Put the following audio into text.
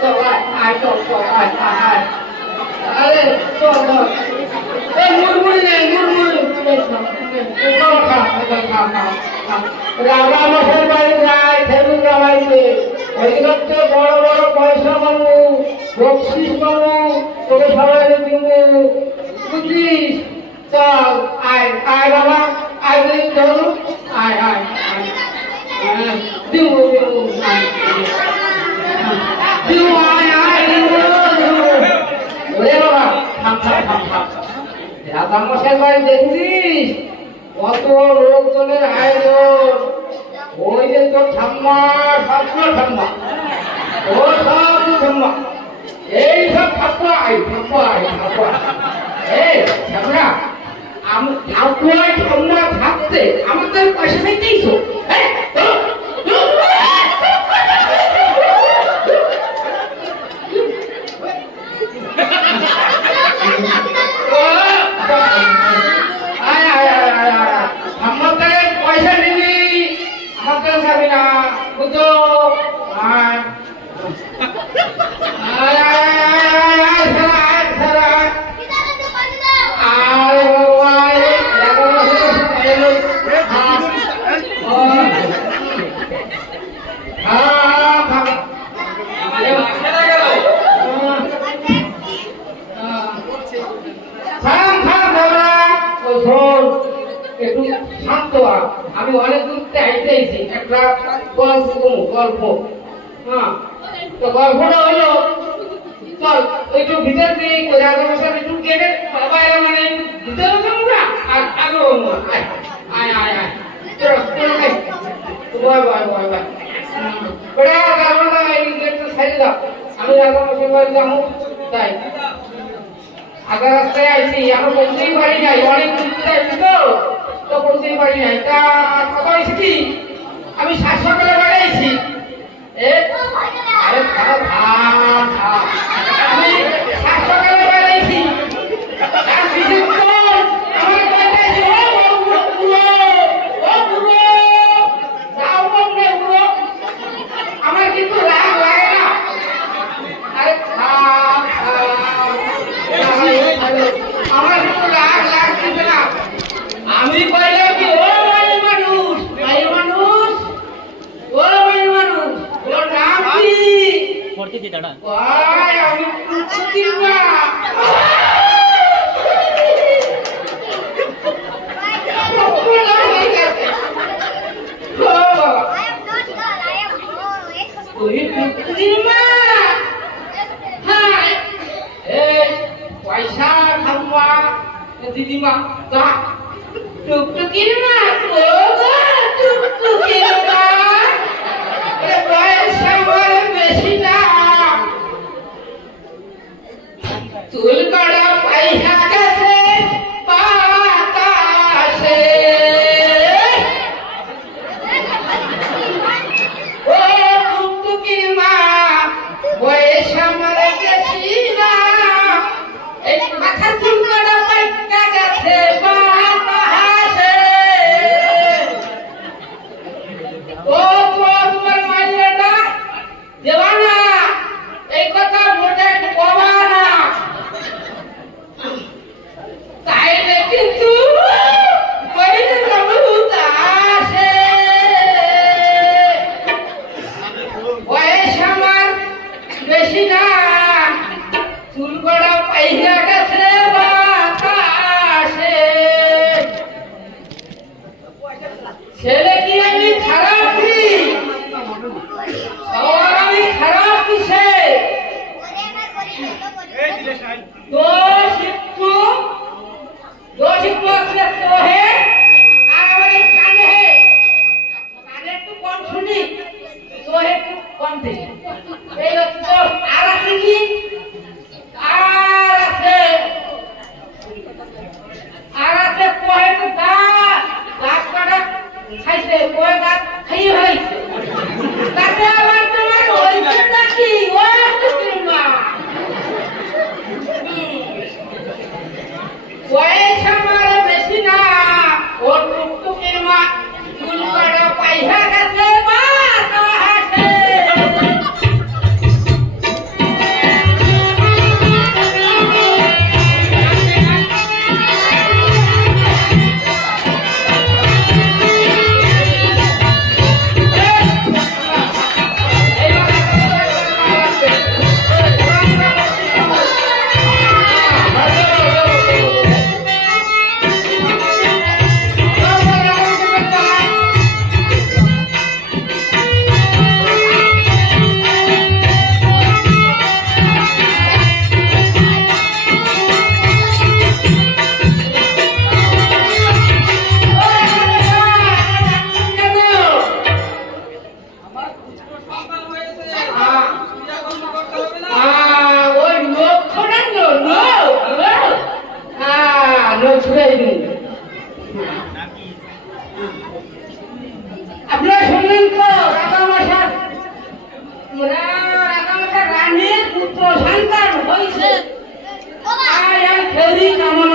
চল আয় চল আয় আরে চল এই মুরমুরি নেই মুরমুরি রাজা মশাই বাড়ি যায় খেলুন রামাইতে ওইগুলোতে বড় বড় পয়সা পাবো বকশিস পাবো তোকে সবাই দিব বুঝলিস চল আয় আয় বাবা আয় দিন ধরু আয় আয় দিব আয় দিব আয় আয় ওরে বাবা থাম রাজা মশাই বাড়ি দেখছিস কত লোকজনের আয়োজন ওই যে তোর ঠাম্মা সবগুলো ঠাম্মা ও সব ঠাম্মা এই সব ঠাকুয়া এই ঠাকুরা ঠাকুয়া ঠাম্মা থাকতে আমাদের পয়সা দিতেইছ পয়সা নিবি আমাকে যাবি না বুঝো আমি অনেক দূর চাইতেছি একটা গল্প হ্যাঁ তো গল্পটা হলো চল একটু ভিতর দিয়ে একটু কেটে বাইরে মানে ভিতরে আর আগে আয় আয় আয় আমি তাই আগা রাস্তায় আইছি আমরা পৌঁছেই পারি নাই অনেক দূর আইছি তো পৌঁছেই পারি নাই তা কথা হয়েছে কি আমি 7 সকালে বাড়াইছি আরে আমি 7 সকালে বাড়াইছি আমার কিন্তু রাগ লাগে না আরে আমার কিন্তু রাগ লাগতেছে না আমি কইলাম কি ও ভাই মানুষ ওর নাম কি পড়তে দি দাদা ভাই আমি কুকুর না পয়সা খাওয়া দিদিমা যা টুকটুকির মা টুকটুকির মা বয়স আমার বেশি না চুল করা পয়সা গেছে বাতাসে ও টুকটুকির মা বয়স আমার বেশি না এই মাথা চুল করা পয়সা গেছে বাতাসে ও তোমার মাইয়াটা দেওয়ানা এই কথা মোটে কবা না তাইলে কিন্তু বইতে সমুত আসে বয়স আমার বেশি না চুল করা পয়সা গেছে বাতাসে ছেলে কি আমি খারাপ কি আমি খারাপ কিসে দোষ একটু তো হে আর আমার কানে হে কানে একটু কম শুনি তো হে একটু কম দেখি এই তো আর আছে কি আর আছে কোহে তো দাঁত কাটা খাইছে কোহে দাঁত খাই হইছে তাতে আবার তোমার হইছে নাকি ও না বয়স আমার বেশি না ও টুকটুকির মা চুল কাটা পয়সা গেছে বাতাসে আপনারা শুনলেন তো রাজামশাই রাজামশাই রানীর পুত্র সন্তান হয়েছে। খেরি কামনা